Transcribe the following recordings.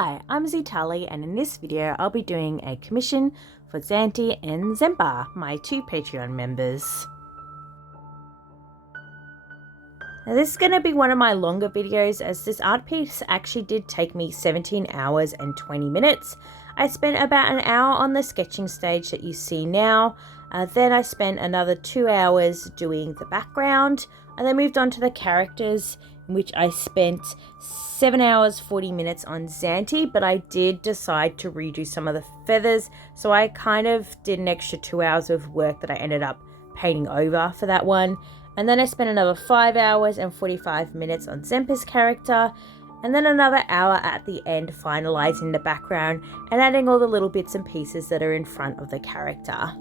Hi, I'm Ztarli, and in this video I'll be doing a commission for Xanti and Zemper, my two Patreon members. Now this is going to be one of my longer videos, as this art piece actually did take me 17 hours and 20 minutes. I spent about an hour on the sketching stage that you see now, then I spent another 2 hours doing the background, and then moved on to the characters, in which I spent 7 hours 40 minutes on Xanti, but I did decide to redo some of the feathers, so I kind of did an extra 2 hours of work that I ended up painting over for that one. And then I spent another 5 hours and 45 minutes on Zemper's character, and then another hour at the end finalizing the background and adding all the little bits and pieces that are in front of the character.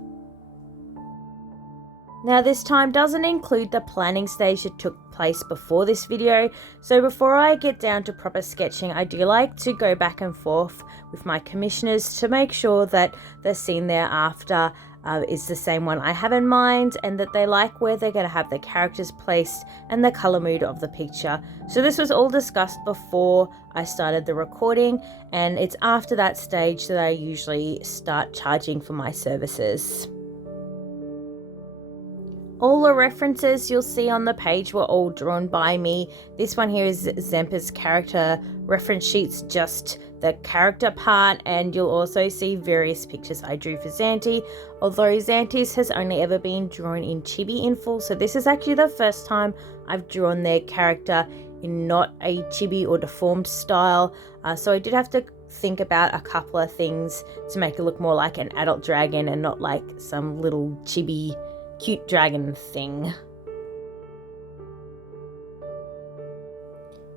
Now this time doesn't include the planning stage that took place before this video, so before I get down to proper sketching, I do like to go back and forth with my commissioners to make sure that the scene thereafter is the same one I have in mind, and that they like where they're going to have the characters placed and the colour mood of the picture. So this was all discussed before I started the recording, and it's after that stage that I usually start charging for my services. All the references you'll see on the page were all drawn by me. This one here is Zemper's character reference sheets, just the character part, and you'll also see various pictures I drew for Xanti, although Xanti's has only ever been drawn in chibi in full, so this is actually the first time I've drawn their character in not a chibi or deformed style, so I did have to think about a couple of things to make it look more like an adult dragon and not like some little chibi cute dragon thing.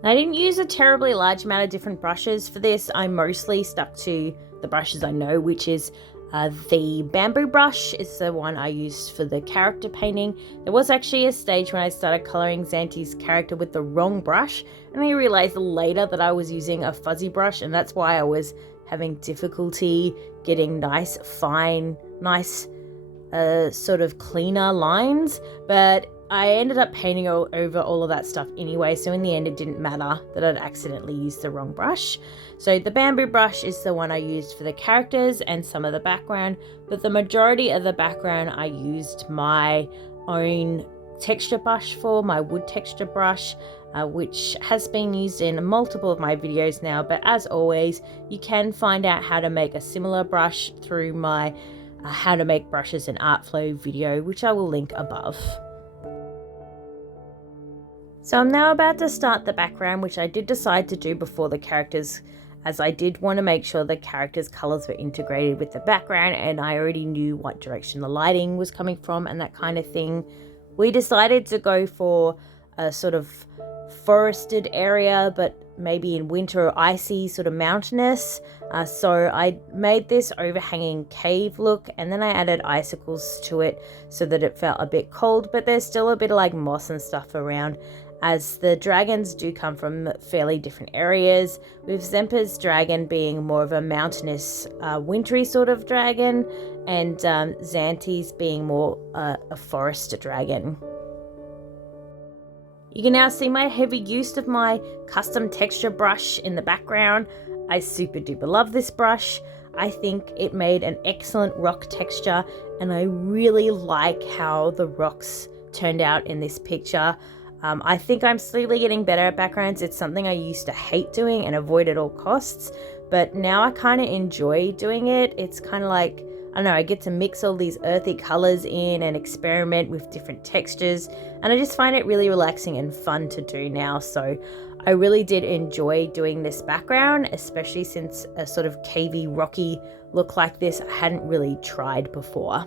I didn't use a terribly large amount of different brushes for this. I mostly stuck to the brushes I know, which is the bamboo brush is the one I used for the character painting. There was actually a stage when I started colouring Xanti's character with the wrong brush, and I realised later that I was using a fuzzy brush, and that's why I was having difficulty getting nice, fine, nice sort of cleaner lines, but I ended up painting over all of that stuff anyway, so in the end it didn't matter that I'd accidentally used the wrong brush. So the bamboo brush is the one I used for the characters and some of the background, but the majority of the background I used my own texture brush for, my wood texture brush, which has been used in multiple of my videos now, but as always you can find out how to make a similar brush through my how to make brushes in Artflow video, which I will link above. So I'm now about to start the background, which I did decide to do before the characters, as I did want to make sure the characters' colours were integrated with the background, and I already knew what direction the lighting was coming from and that kind of thing. We decided to go for a sort of forested area, but maybe in winter or icy, sort of mountainous. So I made this overhanging cave look, and then I added icicles to it so that it felt a bit cold, but there's still a bit of like moss and stuff around, as the dragons do come from fairly different areas, with Zemper's dragon being more of a mountainous, wintry sort of dragon, and Xanti's being more a forest dragon. You can now see my heavy use of my custom texture brush in the background. I super duper love this brush. I think it made an excellent rock texture, and I really like how the rocks turned out in this picture. I think I'm slowly getting better at backgrounds. It's something I used to hate doing and avoid at all costs, but now I kind of enjoy doing it. It's kind of like, I don't know, I get to mix all these earthy colours in and experiment with different textures, and I just find it really relaxing and fun to do now. So I really did enjoy doing this background, especially since a sort of cavey, rocky look like this I hadn't really tried before.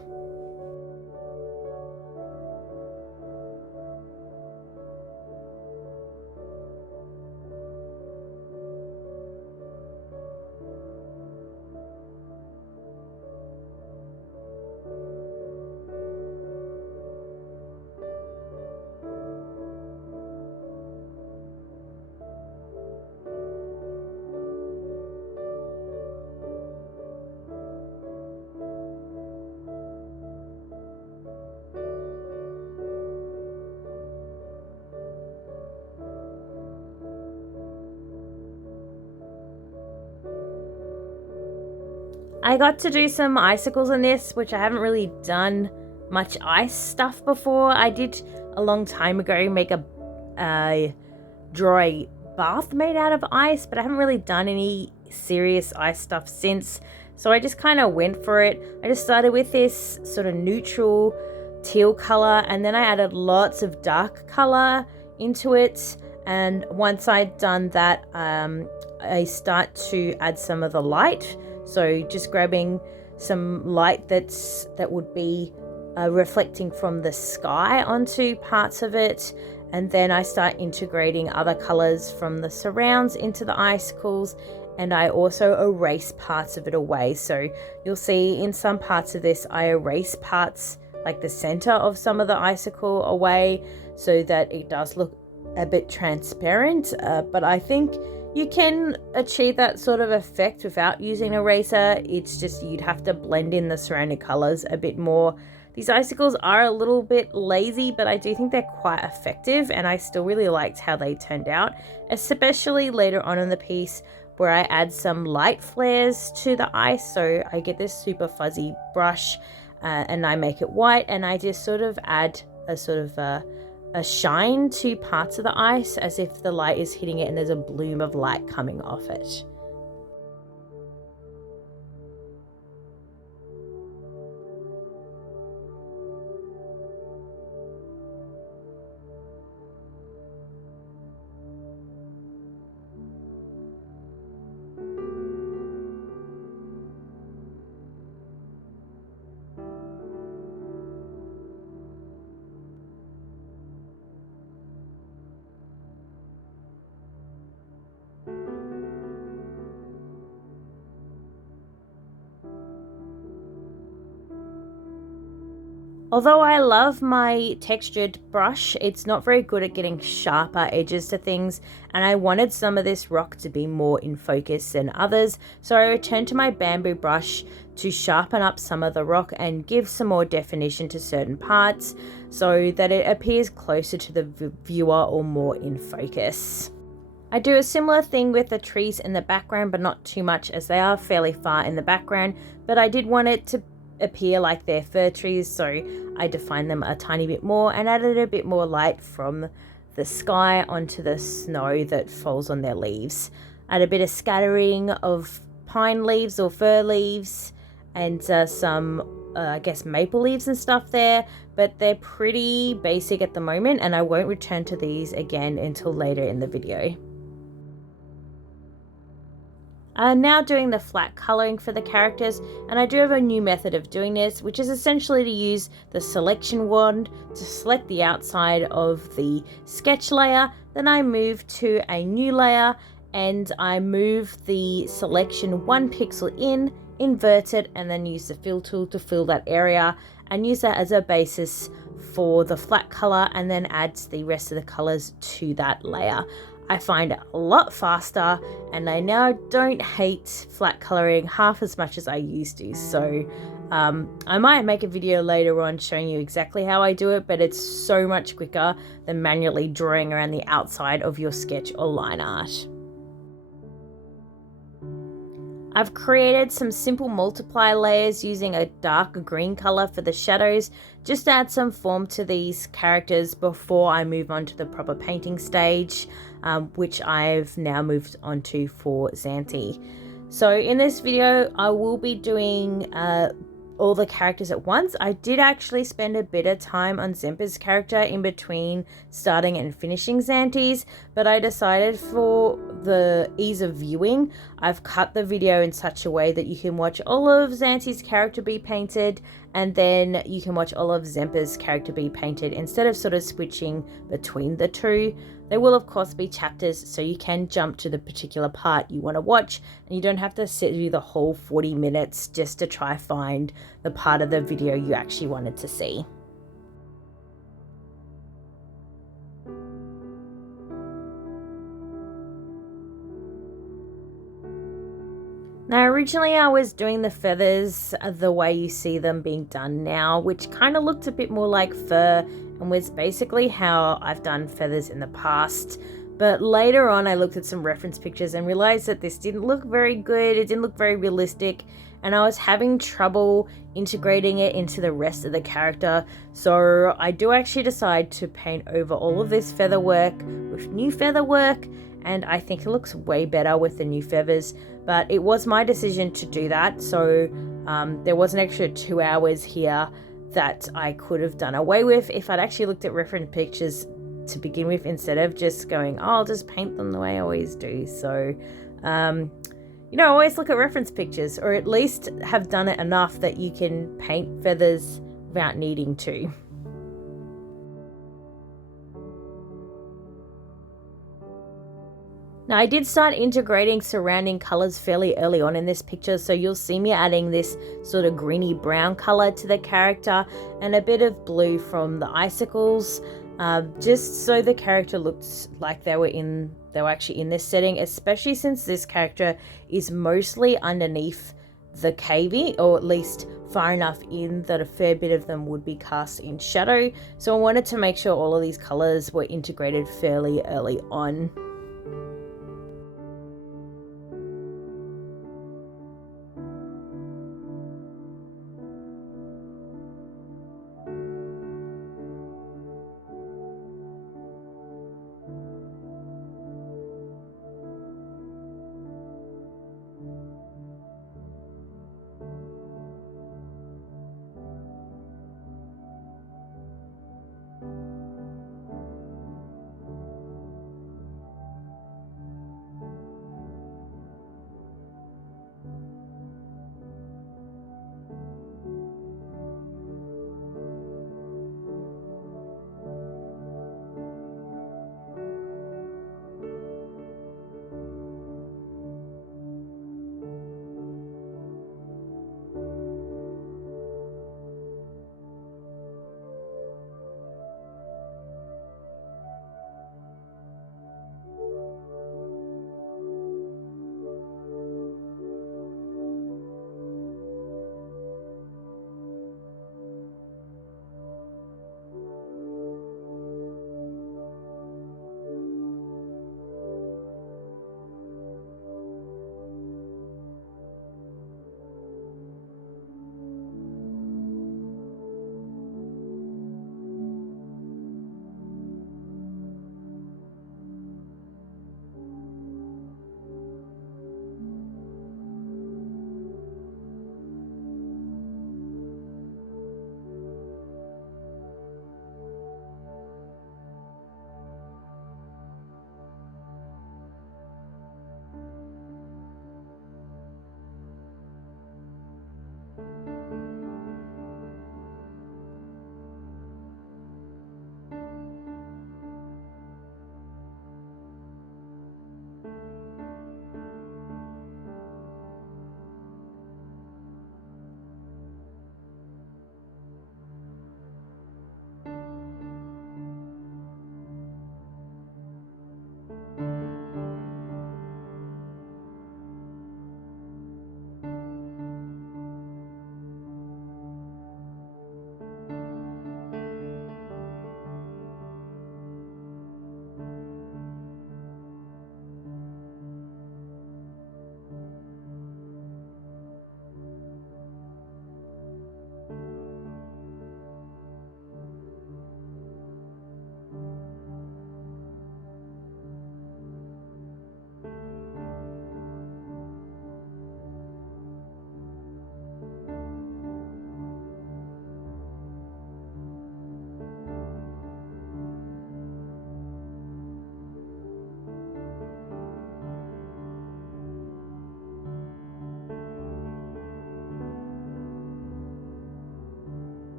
I got to do some icicles in this, which I haven't really done much ice stuff before. I did a long time ago draw a bath made out of ice, but I haven't really done any serious ice stuff since. So I just kind of went for it. I just started with this sort of neutral teal color, and then I added lots of dark color into it. And once I'd done that, I start to add some of the light. So just grabbing some light that would be reflecting from the sky onto parts of it, and then I start integrating other colors from the surrounds into the icicles, and I also erase parts of it away. So you'll see in some parts of this I erase parts like the center of some of the icicle away so that it does look a bit transparent, but I think you can achieve that sort of effect without using an eraser. It's just you'd have to blend in the surrounding colors a bit more. These icicles are a little bit lazy, but I do think they're quite effective, and I still really liked how they turned out, especially later on in the piece where I add some light flares to the ice. So I get this super fuzzy brush and I make it white, and I just sort of add a sort of a shine to parts of the ice as if the light is hitting it and there's a bloom of light coming off it. Although I love my textured brush, it's not very good at getting sharper edges to things, and I wanted some of this rock to be more in focus than others, so I returned to my bamboo brush to sharpen up some of the rock and give some more definition to certain parts so that it appears closer to the viewer or more in focus. I do a similar thing with the trees in the background, but not too much as they are fairly far in the background, but I did want it to appear like they're fir trees, so I defined them a tiny bit more and added a bit more light from the sky onto the snow that falls on their leaves. Add a bit of scattering of pine leaves or fir leaves and some I guess maple leaves and stuff there, but they're pretty basic at the moment and I won't return to these again until later in the video. I'm now doing the flat colouring for the characters, and I do have a new method of doing this, which is essentially to use the selection wand to select the outside of the sketch layer. Then I move to a new layer and I move the selection 1 pixel in, invert it, and then use the fill tool to fill that area and use that as a basis for the flat colour, and then add the rest of the colours to that layer. I find it a lot faster, and I now don't hate flat coloring half as much as I used to. So I might make a video later on showing you exactly how I do it, but it's so much quicker than manually drawing around the outside of your sketch or line art. I've created some simple multiply layers using a dark green color for the shadows, just to add some form to these characters before I move on to the proper painting stage, which I've now moved on to for Xanti. So in this video, I will be doing all the characters at once. I did actually spend a bit of time on Zemper's character in between starting and finishing Xanti's, but I decided for the ease of viewing, I've cut the video in such a way that you can watch all of Xanti's character be painted and then you can watch all of Zemper's character be painted instead of sort of switching between the two. There will of course be chapters, so you can jump to the particular part you want to watch and you don't have to sit through the whole 40 minutes just to try find the part of the video you actually wanted to see. Now originally I was doing the feathers the way you see them being done now, which kind of looked a bit more like fur and was basically how I've done feathers in the past. But later on I looked at some reference pictures and realized that this didn't look very good, it didn't look very realistic, and I was having trouble integrating it into the rest of the character. So I do actually decide to paint over all of this feather work with new feather work, and I think it looks way better with the new feathers. But it was my decision to do that, so there was an extra 2 hours here that I could have done away with if I'd actually looked at reference pictures to begin with, instead of just going, oh, I'll just paint them the way I always do. So always look at reference pictures, or at least have done it enough that you can paint feathers without needing to. Now, I did start integrating surrounding colors fairly early on in this picture, so you'll see me adding this sort of greeny brown color to the character and a bit of blue from the icicles, just so the character looked like they were actually in this setting, especially since this character is mostly underneath the caving, or at least far enough in that a fair bit of them would be cast in shadow. So I wanted to make sure all of these colors were integrated fairly early on.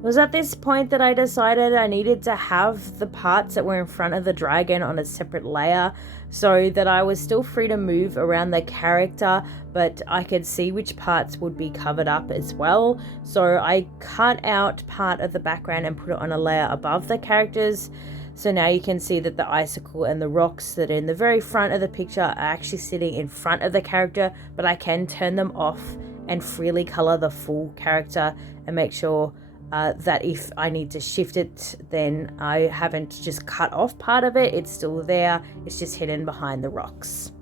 It was at this point that I decided I needed to have the parts that were in front of the dragon on a separate layer, so that I was still free to move around the character, but I could see which parts would be covered up as well. So I cut out part of the background and put it on a layer above the characters. So now you can see that the icicle and the rocks that are in the very front of the picture are actually sitting in front of the character, but I can turn them off and freely color the full character and make sure that if I need to shift it, then I haven't just cut off part of it. It's still there. It's just hidden behind the rocks.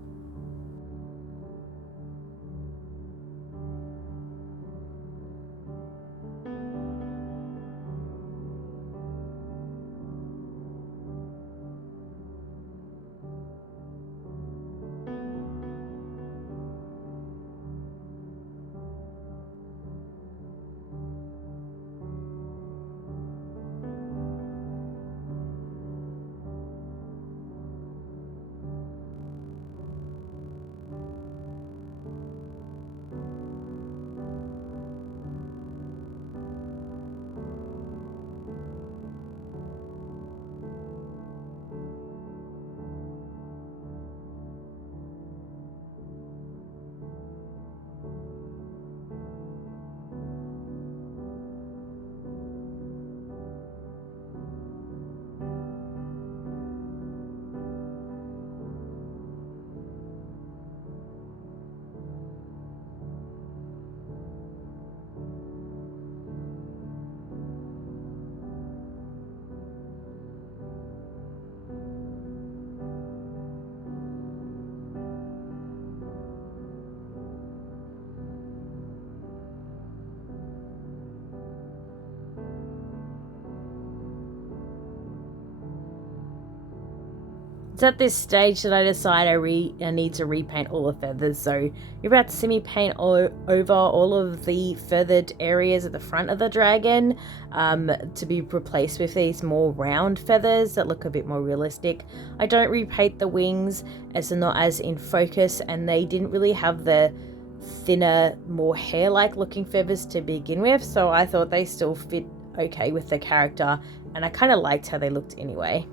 It's at this stage that I decide I need to repaint all the feathers. So you're about to see me paint over all of the feathered areas at the front of the dragon to be replaced with these more round feathers that look a bit more realistic. I don't repaint the wings as they're not as in focus, and they didn't really have the thinner, more hair-like looking feathers to begin with, so I thought they still fit okay with the character, and I kind of liked how they looked anyway.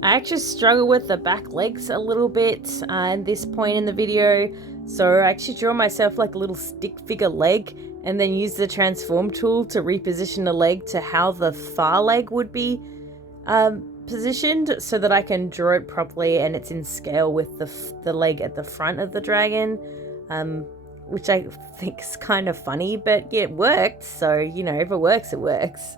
I actually struggle with the back legs a little bit at this point in the video, so I actually draw myself like a little stick figure leg and then use the transform tool to reposition the leg to how the far leg would be positioned so that I can draw it properly and it's in scale with the leg at the front of the dragon, which I think is kind of funny, but yeah, it worked, so you know, if it works, it works.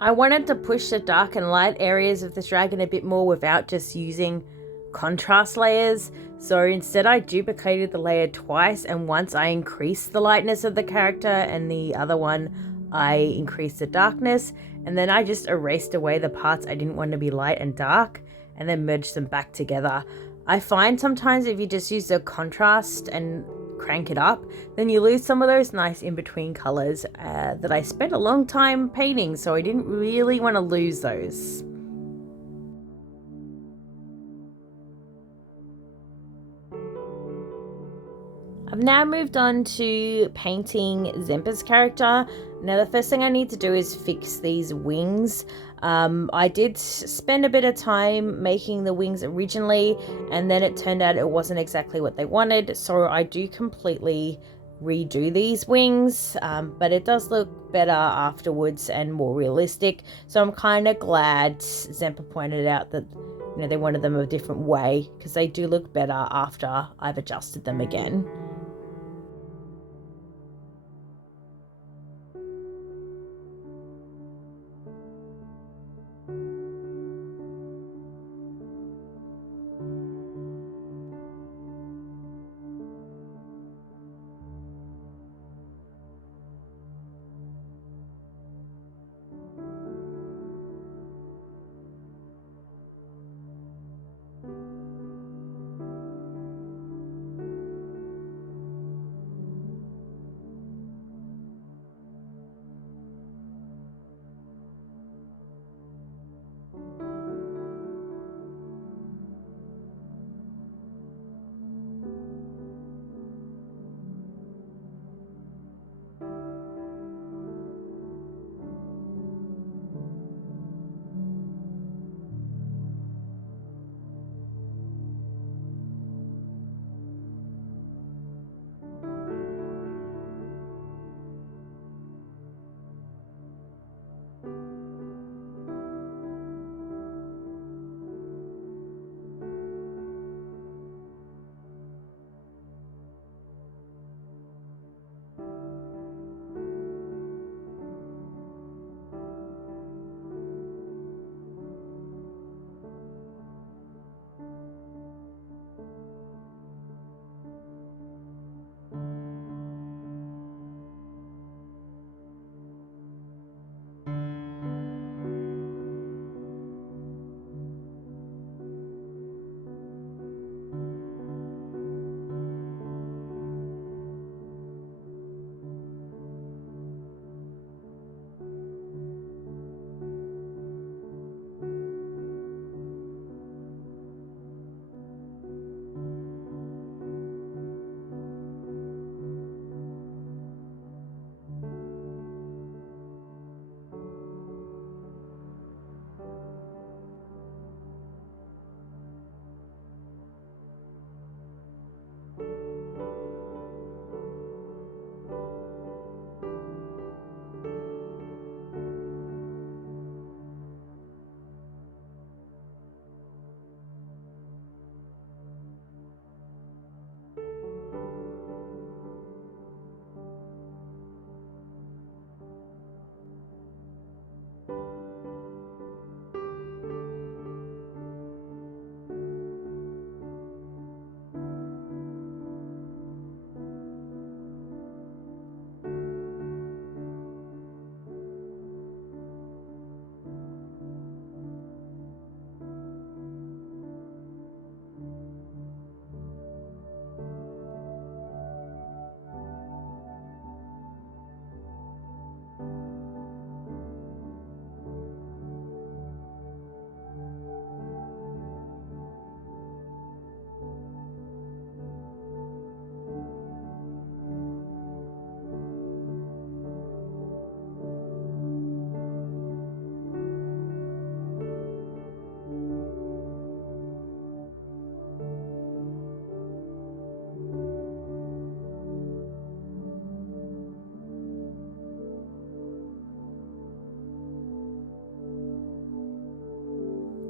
I wanted to push the dark and light areas of the dragon a bit more without just using contrast layers. So instead I duplicated the layer twice, and once I increased the lightness of the character and the other one I increased the darkness, and then I just erased away the parts I didn't want to be light and dark and then merged them back together. I find sometimes if you just use the contrast and crank it up, then you lose some of those nice in-between colors that I spent a long time painting, so I didn't really want to lose those. I've now moved on to painting Zemper's character. Now the first thing I need to do is fix these wings. I did spend a bit of time making the wings originally, and then it turned out it wasn't exactly what they wanted, so I do completely redo these wings, but it does look better afterwards and more realistic, so I'm kind of glad Zemper pointed out that, you know, they wanted them a different way, because they do look better after I've adjusted them again.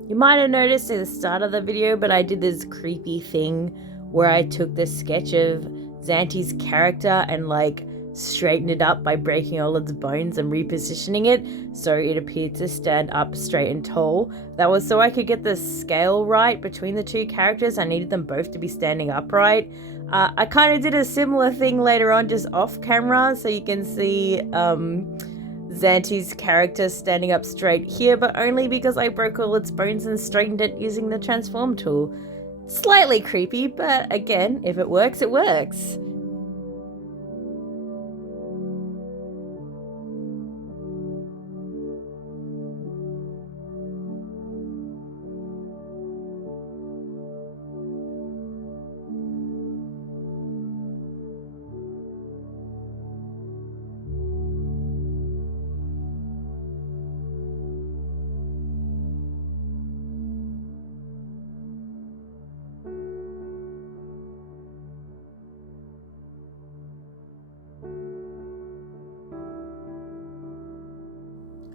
You might have noticed at the start of the video, but I did this creepy thing where I took the sketch of Xanti's character and like straightened it up by breaking all its bones and repositioning it so it appeared to stand up straight and tall. That was so I could get the scale right between the two characters. I needed them both to be standing upright. I kind of did a similar thing later on just off camera, so you can see Xanti's character standing up straight here, but only because I broke all its bones and straightened it using the transform tool. Slightly creepy, but again, if it works, it works.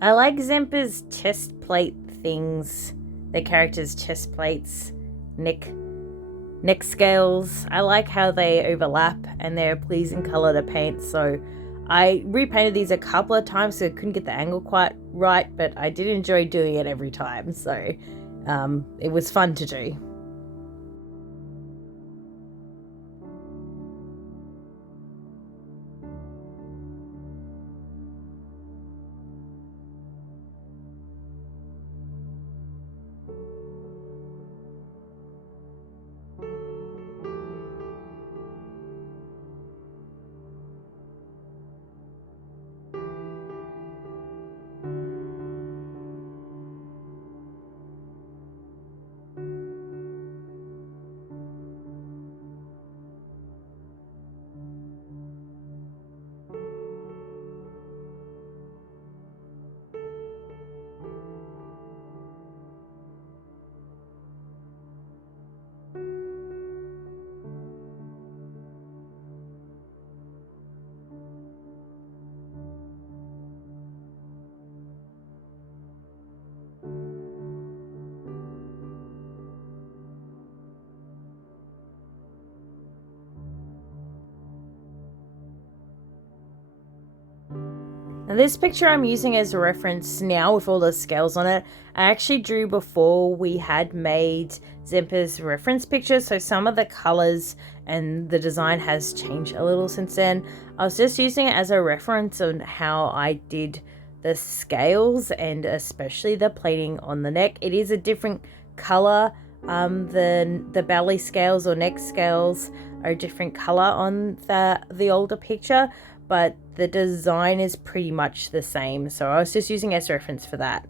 I like Zemper's chest plate things, the character's chest plates, neck scales. I like how they overlap and they're a pleasing colour to paint, so I repainted these a couple of times so I couldn't get the angle quite right, but I did enjoy doing it every time, so it was fun to do. Now this picture I'm using as a reference now with all the scales on it, I actually drew before we had made Zemper's reference picture, so some of the colors and the design has changed a little since then. I was just using it as a reference on how I did the scales and especially the plating on the neck. It is a different color. The belly scales or neck scales are a different color on the older picture, but the design is pretty much the same, so I was just using as reference for that.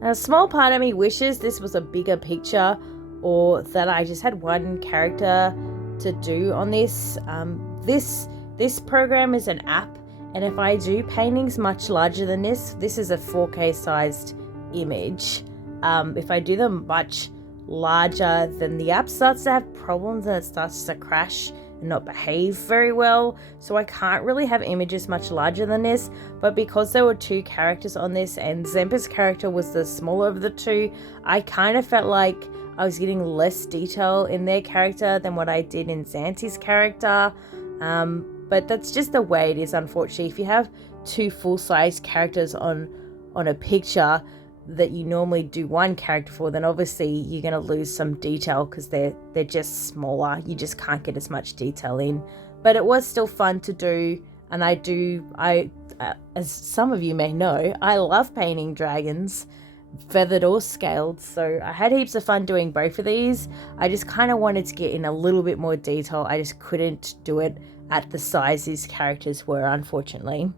Now, a small part of me wishes this was a bigger picture, or that I just had one character to do on this. This program is an app, and if I do paintings much larger than this is a 4K sized image. If I do them much larger, then the app starts to have problems and it starts to crash and not behave very well, so I can't really have images much larger than this. But because there were two characters on this and Zemper's character was the smaller of the two, I kind of felt like I was getting less detail in their character than what I did in Xanti's character. But that's just the way it is, unfortunately. If you have two full-size characters on a picture that you normally do one character for, then obviously you're going to lose some detail because they're just smaller. You just can't get as much detail in. But it was still fun to do, and I as some of you may know, I love painting dragons, feathered or scaled, so I had heaps of fun doing both of these. I just kind of wanted to get in a little bit more detail. I just couldn't do it at the size these characters were, unfortunately.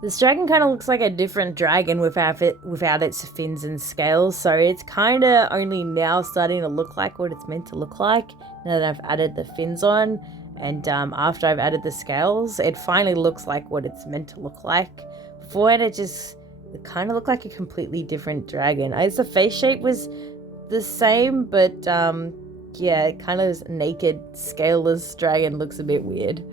This dragon kind of looks like a different dragon without its fins and scales, so it's kind of only now starting to look like what it's meant to look like now that I've added the fins on. And after I've added the scales, it finally looks like what it's meant to look like. Before it kind of looked like a completely different dragon. The face shape was the same, but yeah, kind of naked, scaleless dragon looks a bit weird.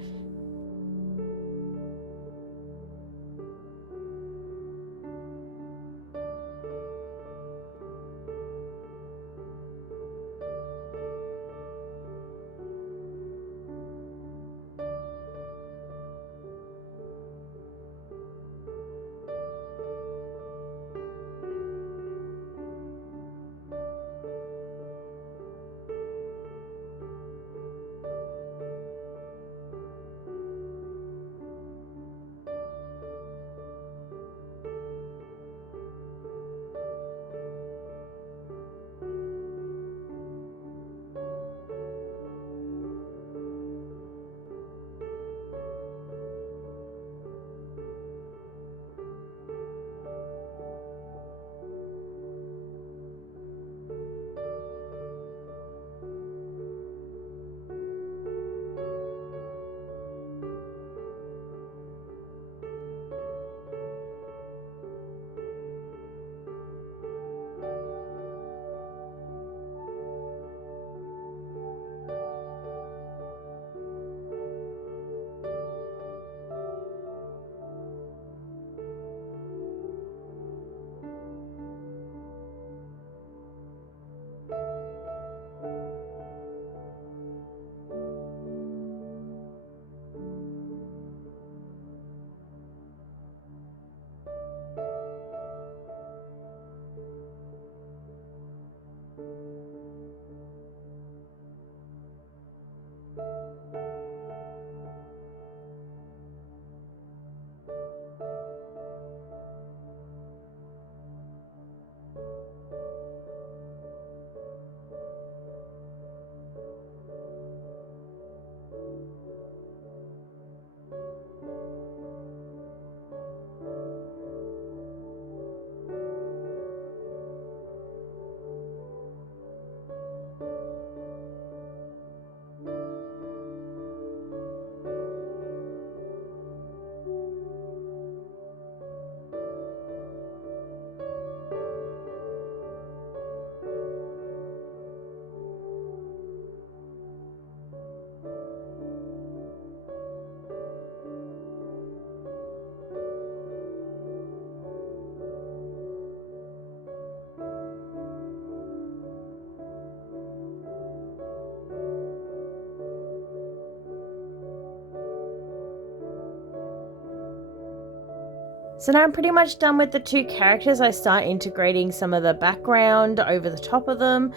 So now I'm pretty much done with the two characters. I start integrating some of the background over the top of them.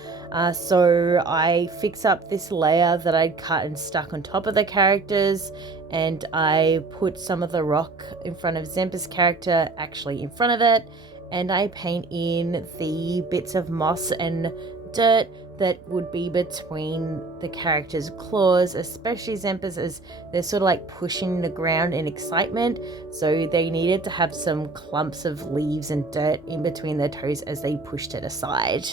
So I fix up this layer that I'd cut and stuck on top of the characters, and I put some of the rock in front of Zemper's character actually in front of it, and I paint in the bits of moss and dirt that would be between the characters' claws, especially Zemper's, as they're sort of like pushing the ground in excitement. So they needed to have some clumps of leaves and dirt in between their toes as they pushed it aside.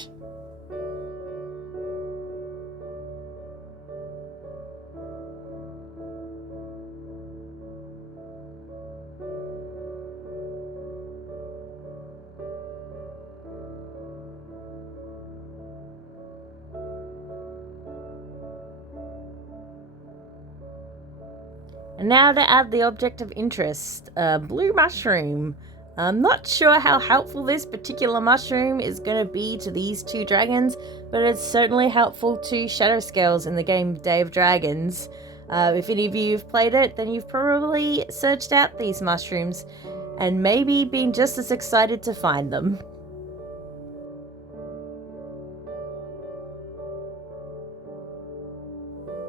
And now to add the object of interest, a blue mushroom. I'm not sure how helpful this particular mushroom is going to be to these two dragons, but it's certainly helpful to shadow scales in the game Day of Dragons. If any of you have played it, then you've probably searched out these mushrooms and maybe been just as excited to find them.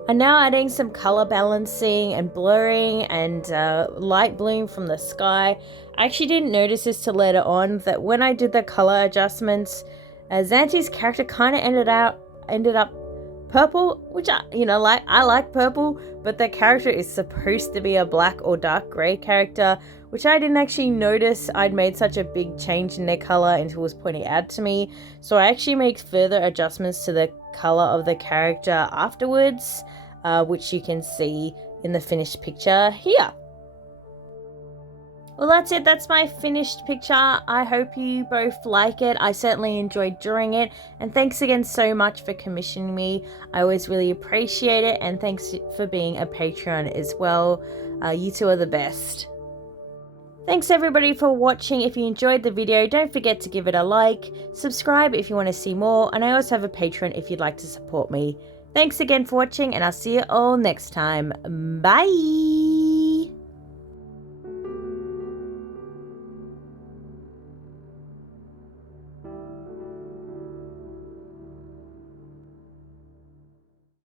I'm now adding some color balancing and blurring and light bloom from the sky. I actually didn't notice this till later on, that when I did the color adjustments, Xanti's character kind of ended up purple, which I like purple, but the character is supposed to be a black or dark gray character, which I didn't actually notice I'd made such a big change in their color until it was pointed out to me. So I actually make further adjustments to the color of the character afterwards, which you can see in the finished picture here. Well, that's it. That's my finished picture. I hope you both like it. I certainly enjoyed drawing it. And thanks again so much for commissioning me. I always really appreciate it. And thanks for being a Patreon as well. You two are the best. Thanks everybody for watching. If you enjoyed the video, don't forget to give it a like, subscribe if you want to see more, and I also have a Patreon if you'd like to support me. Thanks again for watching, and I'll see you all next time. Bye!